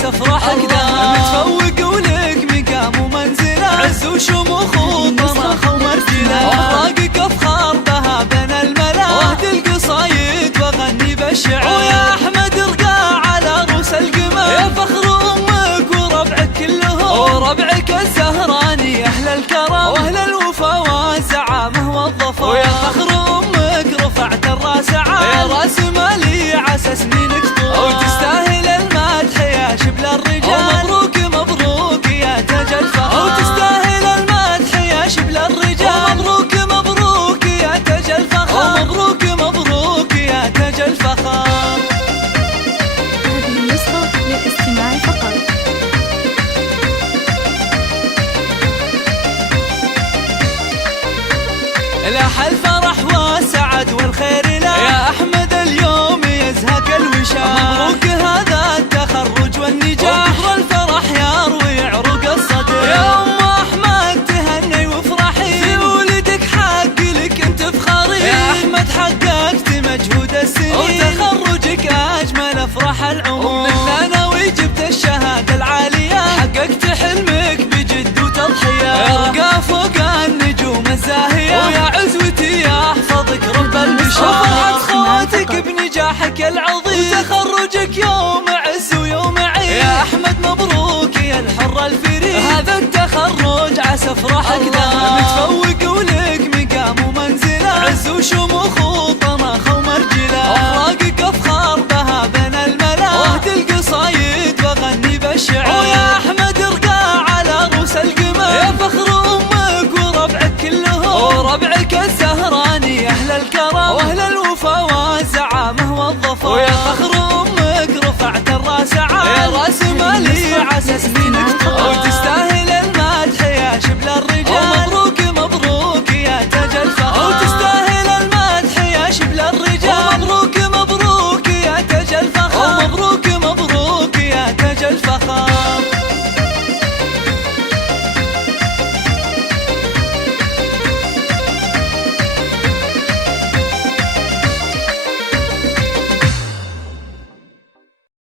عسى افراحك دام متفوق ولك مقام ومنزله عز وشموخ وطناخ ومرجله اخلاقك افخار بها بين الملا واهدي القصايد واغني بالشعر ويا احمد ارقى على روس القمر يا فخر امك وربعك كلهم وربعك الزهراني اهل الكرم واهل الوفا والزعامه والظفر ويا فخر امك رفعت الراس عال يا راس مالي عسى سنينك طول وتستاهل المدح يا شبل الرجال مبروك مبروك يا تاج الفخر وتستاهل المدح يا شبل الرجال مبروك مبروك يا تاج الفخر مبروك مبروك يا تاج الفخر. هذه النسخة للاستماع فقط. لاح الفرح والسعد والخير له يا احمد اليوم يزهق الوشاح مبروك هذا التخرج والنجاح وكبر الفرح يروي عروق الصدر يا ام احمد تهني وافرحي في ولدك حق لك انت فخري يا احمد حققت مجهود السنين وتخرجك اجمل افراح العمر ومن الثانوي جبت الشهاده العاليه حققت حلمك بجد وتضحيه ارقى فوق النجوم الزاهيه ويا عزوتي يحفظك رب البشر وفرحة خواتك بنجاحك العظيم وتخرجك يوم عز ويوم عيد يا احمد مبروك يا الحر الفريد هذا التخرج عسى افراحك دام متفوق ولك مقام ومنزله عز وشموخ وطناخ ومرجله اخلاقك افخار بها بين الملا واهدي القصايد واغني بالشعر ويا احمد ارقى على روس القمر يا فخر امك وربعك كلهم وربعك الزهراني اهل الكرم واهل الوفا والزعامه والظفر ويا فخر